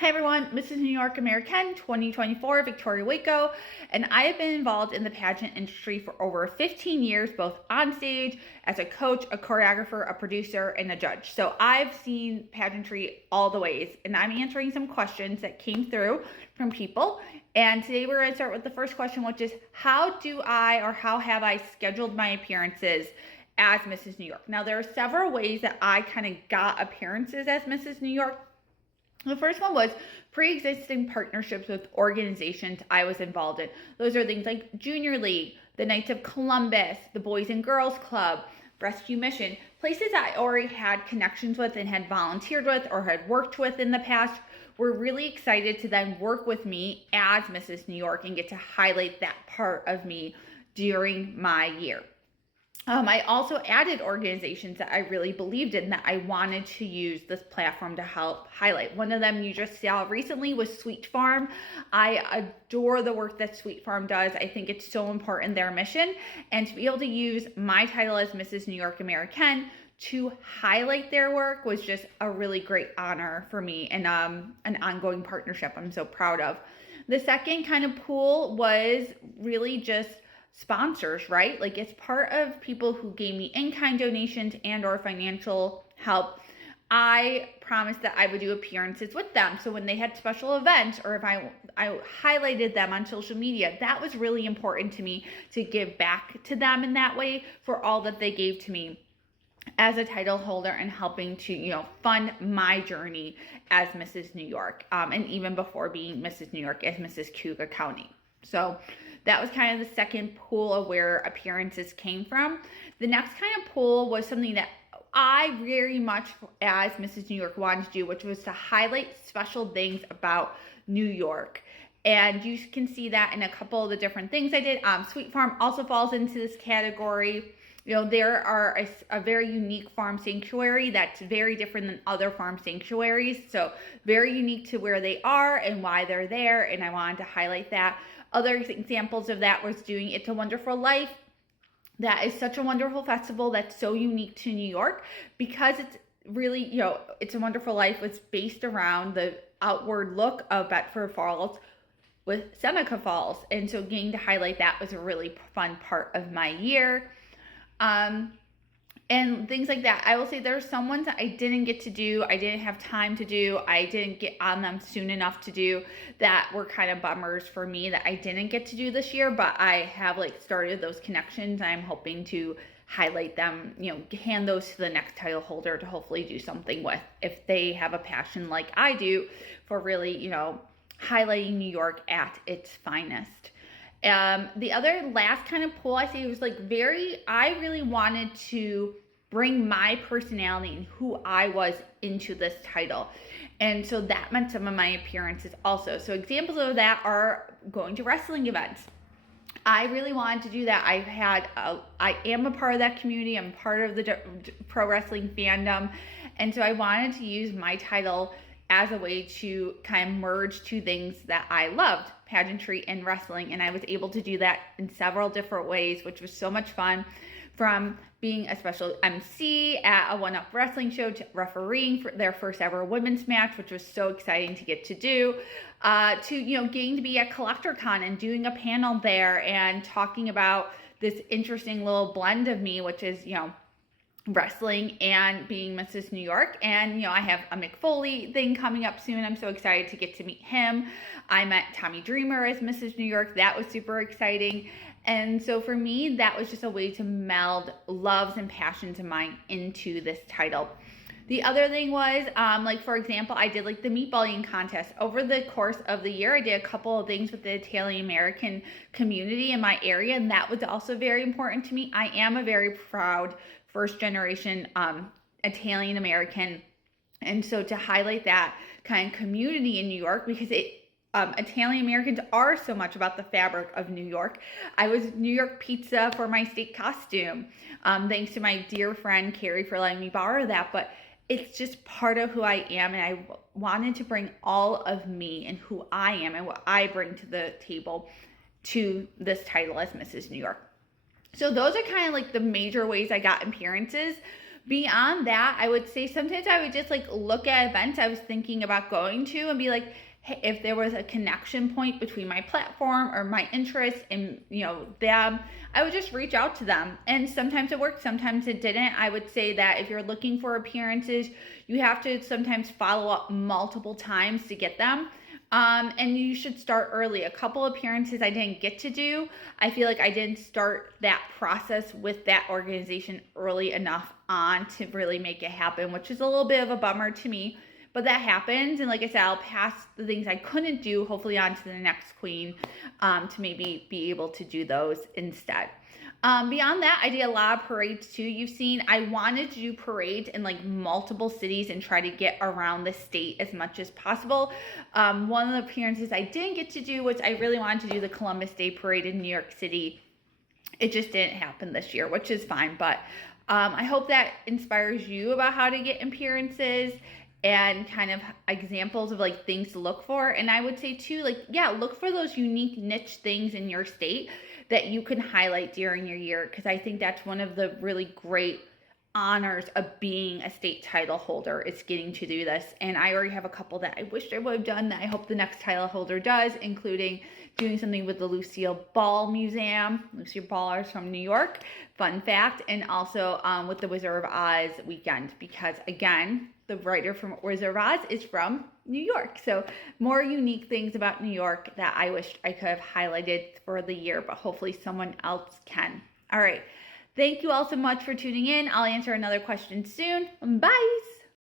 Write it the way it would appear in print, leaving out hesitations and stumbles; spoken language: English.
Hi everyone, Mrs. New York American 2024, Victoria Waco, and I have been involved in the pageant industry for over 15 years, both on stage, as a coach, a choreographer, a producer, and a judge. So I've seen pageantry all the ways, and I'm answering some questions that came through from people. And today we're going to start with the first question, which is how have I scheduled my appearances as Mrs. New York? Now, there are several ways that I kind of got appearances as Mrs. New York. The first one was pre-existing partnerships with organizations I was involved in. Those are things like Junior League, the Knights of Columbus, the Boys and Girls Club, Rescue Mission, places I already had connections with and had volunteered with or had worked with in the past were really excited to then work with me as Mrs. New York and get to highlight that part of me during my year. I also added organizations that I really believed in that I wanted to use this platform to help highlight. One of them you just saw recently was Sweet Farm. I adore the work that Sweet Farm does. I think it's so important, their mission. And to be able to use my title as Mrs. New York American to highlight their work was just a really great honor for me and an ongoing partnership I'm so proud of. The second kind of pool was really just sponsors, right? Like it's part of people who gave me in-kind donations and or financial help. I promised that I would do appearances with them. So when they had special events or if I highlighted them on social media, that was really important to me to give back to them in that way for all that they gave to me as a title holder and helping to, fund my journey as Mrs. New York. And even before being Mrs. New York as Mrs. Cayuga County. So that was kind of the second pool of where appearances came from. The next kind of pool was something that I very much, as Mrs. New York, wanted to do, which was to highlight special things about New York. And you can see that in a couple of the different things I did. Sweet Farm also falls into this category. There are a very unique farm sanctuary that's very different than other farm sanctuaries. So very unique to where they are and why they're there. And I wanted to highlight that. Other examples of that was doing It's a Wonderful Life. That is such a wonderful festival that's so unique to New York because it's really, It's a Wonderful Life was based around the outward look of Bedford Falls with Seneca Falls. And so getting to highlight that was a really fun part of my year. And things like that. I will say there are some ones that I didn't get to do. I didn't have time to do. I didn't get on them soon enough to do that were kind of bummers for me that I didn't get to do this year, but I have started those connections. I'm hoping to highlight them, hand those to the next title holder to hopefully do something with if they have a passion like I do for really, highlighting New York at its finest. The other last kind of pool I see was I really wanted to bring my personality and who I was into this title. And so that meant some of my appearances also. So examples of that are going to wrestling events. I really wanted to do that. I am a part of that community. I'm part of the pro wrestling fandom. And so I wanted to use my title as a way to kind of merge two things that I loved, pageantry and wrestling. And I was able to do that in several different ways, which was so much fun, from being a special MC at a one-up wrestling show to refereeing for their first ever women's match, which was so exciting to get to do, to, getting to be at CollectorCon and doing a panel there and talking about this interesting little blend of me, which is, wrestling and being Mrs. New York. And, I have a Mick Foley thing coming up soon. I'm so excited to get to meet him. I met Tommy Dreamer as Mrs. New York. That was super exciting. And so for me, that was just a way to meld loves and passions of mine into this title. The other thing was, for example, I did the meatball eating contest. Over the course of the year, I did a couple of things with the Italian American community in my area, and that was also very important to me. I am a very proud first generation Italian American. And so to highlight that kind of community in New York, because Italian Americans are so much about the fabric of New York. I was New York pizza for my state costume. Thanks to my dear friend Carrie for letting me borrow that. But it's just part of who I am. And I wanted to bring all of me and who I am and what I bring to the table to this title as Mrs. New York. So those are kind of the major ways I got appearances. Beyond that, I would say sometimes I would just like look at events I was thinking about going to and be like, hey, if there was a connection point between my platform or my interests and them, I would just reach out to them. And sometimes it worked, sometimes it didn't. I would say that if you're looking for appearances, you have to sometimes follow up multiple times to get them. And you should start early. A couple appearances I didn't get to do. I feel like I didn't start that process with that organization early enough on to really make it happen, which is a little bit of a bummer to me. But that happens, and like I said, I'll pass the things I couldn't do, hopefully on to the next queen, to maybe be able to do those instead. Beyond that, I did a lot of parades too. You've seen I wanted to do parades in like multiple cities and try to get around the state as much as possible. One of the appearances I didn't get to do, which I really wanted to do, the Columbus Day Parade in New York City. It just didn't happen this year, which is fine. But I hope that inspires you about how to get appearances and kind of examples of like things to look for. And I would say too, like, yeah, look for those unique niche things in your state that you can highlight during your year, because I think that's one of the really great honors of being a state title holder, is getting to do this. And I already have a couple that I wish I would have done that I hope the next title holder does, including doing something with the Lucille Ball Museum. Lucille Ball is from New York, fun fact, and also with the Wizard of Oz weekend, because again, the writer from Wizard of Oz is from New York. So more unique things about New York that I wish I could have highlighted for the year, but hopefully someone else can. All right. Thank you all so much for tuning in. I'll answer another question soon. Bye.